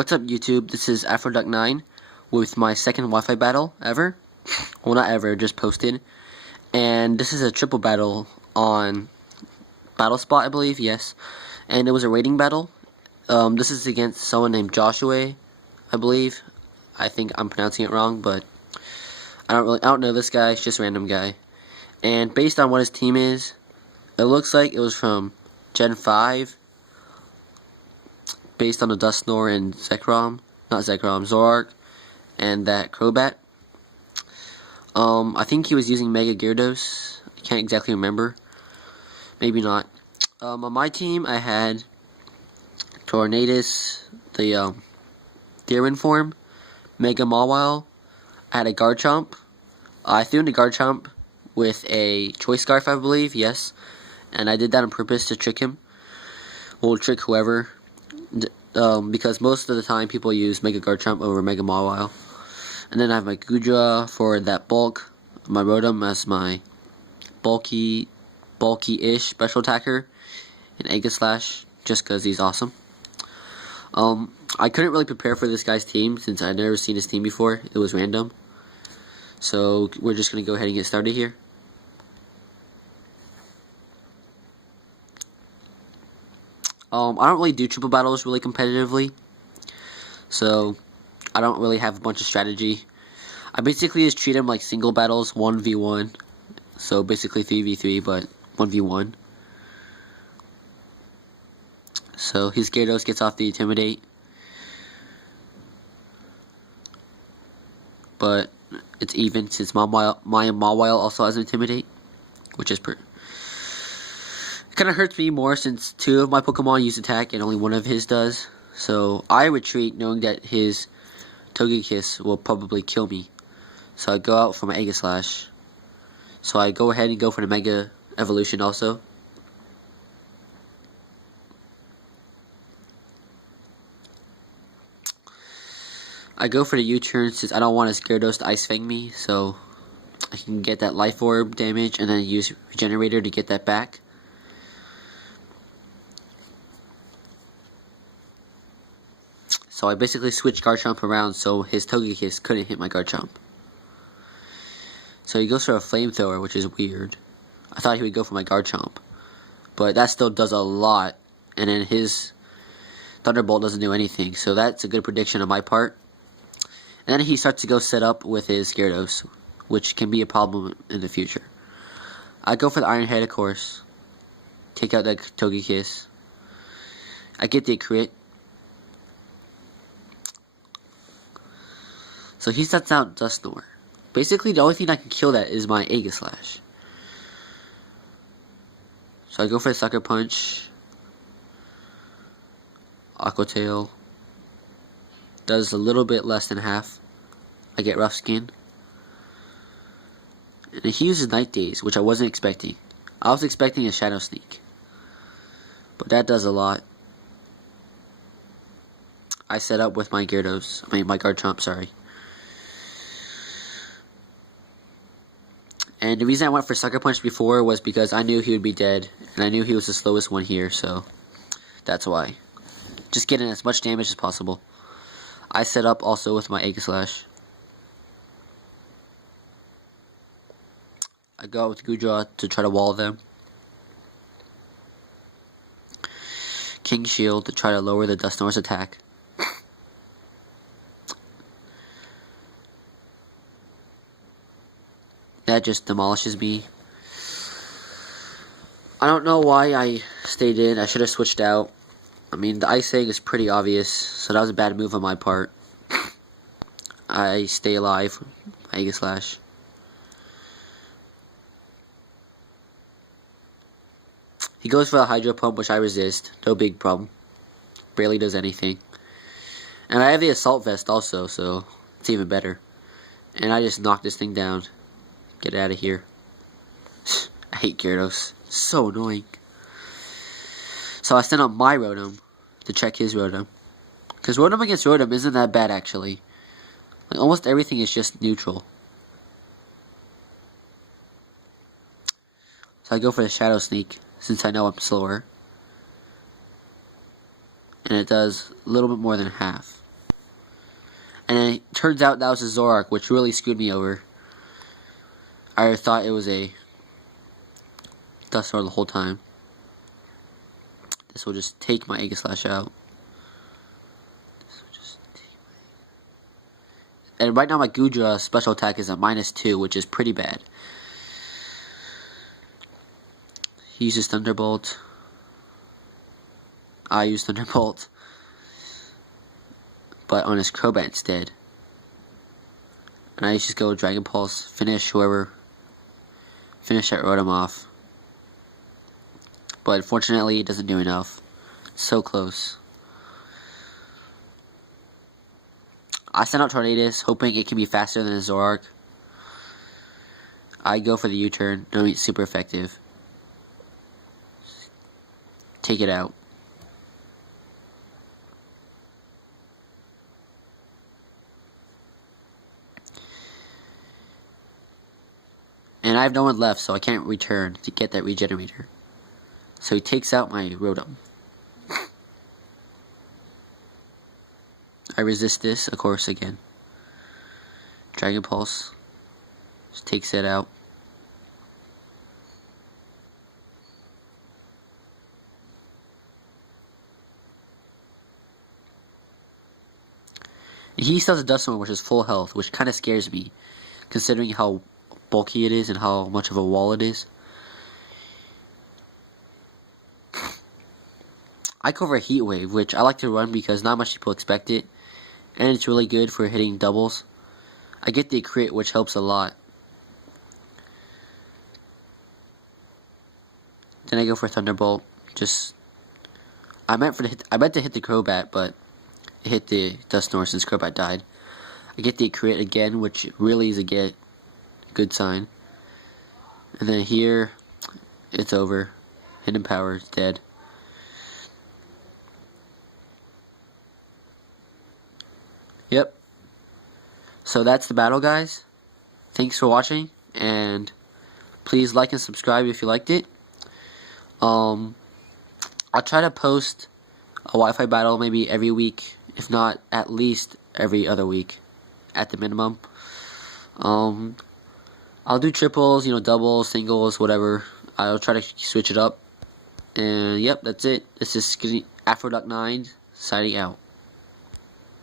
What's up, YouTube? This is AfroDuck9 with my second Wi-Fi battle ever. Well, not ever, just posted. And this is a triple battle on BattleSpot, I believe, yes. And it was a rating battle. This is against someone named Joshua, I believe. I think I'm pronouncing it wrong, but I don't know this guy. It's just a random guy. And based on what his team is, it looks like it was from Gen 5. Based on the Dustnor and Zorark, and that Crobat. I think he was using Mega Gyarados. I can't exactly remember. Maybe not. On my team, I had Tornadus, the Deerwind form, Mega Mawile. I had a Garchomp. I threw in the Garchomp with a Choice Scarf, I believe, yes. And I did that on purpose to trick him. Well, trick whoever. Because most of the time people use Mega Garchomp over Mega Mawile. And then I have my Gudra for that bulk, my Rotom as my bulky-ish special attacker, and Aegislash just because he's awesome. I couldn't really prepare for this guy's team since I'd never seen his team before. It was random. So we're just going to go ahead and get started here. I don't really do triple battles really competitively, so I don't really have a bunch of strategy. I basically just treat them like single battles, 1v1, so basically 3v3, but 1v1. So his Gyarados gets off the Intimidate, but it's even since my Mawile also has Intimidate, which is kind of hurts me more since 2 of my Pokemon use attack and only 1 of his does. So I retreat knowing that his Togekiss will probably kill me. So I go out for my Aegislash. So I go ahead and go for the Mega Evolution also. I go for the U-turn since I don't want his Gyarados to Ice Fang me, so I can get that Life Orb damage and then use Regenerator to get that back. So I basically switched Garchomp around so his Togekiss couldn't hit my Garchomp. So he goes for a Flamethrower, which is weird. I thought he would go for my Garchomp, but that still does a lot, and then his Thunderbolt doesn't do anything, so that's a good prediction on my part. And then he starts to go set up with his Gyarados, which can be a problem in the future. I go for the Iron Head, of course. Take out that Togekiss. I get the crit. So he sets out Dustnor. Basically, the only thing I can kill that is my Aegislash. So I go for the Sucker Punch. Aqua Tail. Does a little bit less than half. I get Rough Skin. And he uses Night Daze, which I wasn't expecting. I was expecting a Shadow Sneak. But that does a lot. I set up with my Gyarados. My Garchomp, sorry. And the reason I went for Sucker Punch before was because I knew he would be dead, and I knew he was the slowest one here, so that's why. Just getting as much damage as possible. I set up also with my Aegislash. I go with Gudra to try to wall them. King Shield to try to lower the Dustnor's attack. That just demolishes me. I don't know why I stayed in. I should have switched out. I mean, the Ice Egg is pretty obvious, so that was a bad move on my part. I stay alive. Aegislash. He goes for the Hydro Pump, which I resist. No big problem. Barely does anything. And I have the Assault Vest also, so it's even better. And I just knock this thing down. Get out of here. I hate Gyarados. So annoying. So I send out my Rotom to check his Rotom. Because Rotom against Rotom isn't that bad, actually. Like, almost everything is just neutral. So I go for the Shadow Sneak, since I know I'm slower. And it does a little bit more than half. And it turns out that was a Zoroark, which really screwed me over. I thought it was a Dusknoir the whole time. This will just take my Aegislash out. And right now my Goodra special attack is at -2, which is pretty bad. He uses Thunderbolt. I use Thunderbolt. But on his Crobat instead. And I just go Dragon Pulse, finish whoever. Finish that Rotom off. But unfortunately it doesn't do enough. So close. I send out Tornadus, hoping it can be faster than a Zoroark. I go for the U-turn, knowing it's super effective. Take it out. And I have no one left, so I can't return to get that regenerator. So he takes out my Rotom. I resist this, of course, again. Dragon Pulse. Just takes it out. He still has a Dusknoir, which is full health, which kind of scares me, considering how bulky it is and how much of a wall it is. I go for a Heat Wave, which I like to run because not much people expect it, and it's really good for hitting doubles. I get the crit, which helps a lot. Then I go for Thunderbolt. I meant to hit the Crobat, but it hit the Dusknoir since Crobat died. I get the crit again, which really is a good sign. And then here, it's over. Hidden Power is dead. Yep. So that's the battle, guys. Thanks for watching, and please like and subscribe if you liked it. I'll try to post a Wi-Fi battle maybe every week, if not at least every other week, at the minimum. I'll do triples, doubles, singles, whatever. I'll try to switch it up. And yep, that's it. This is Aphrodite 9 signing out.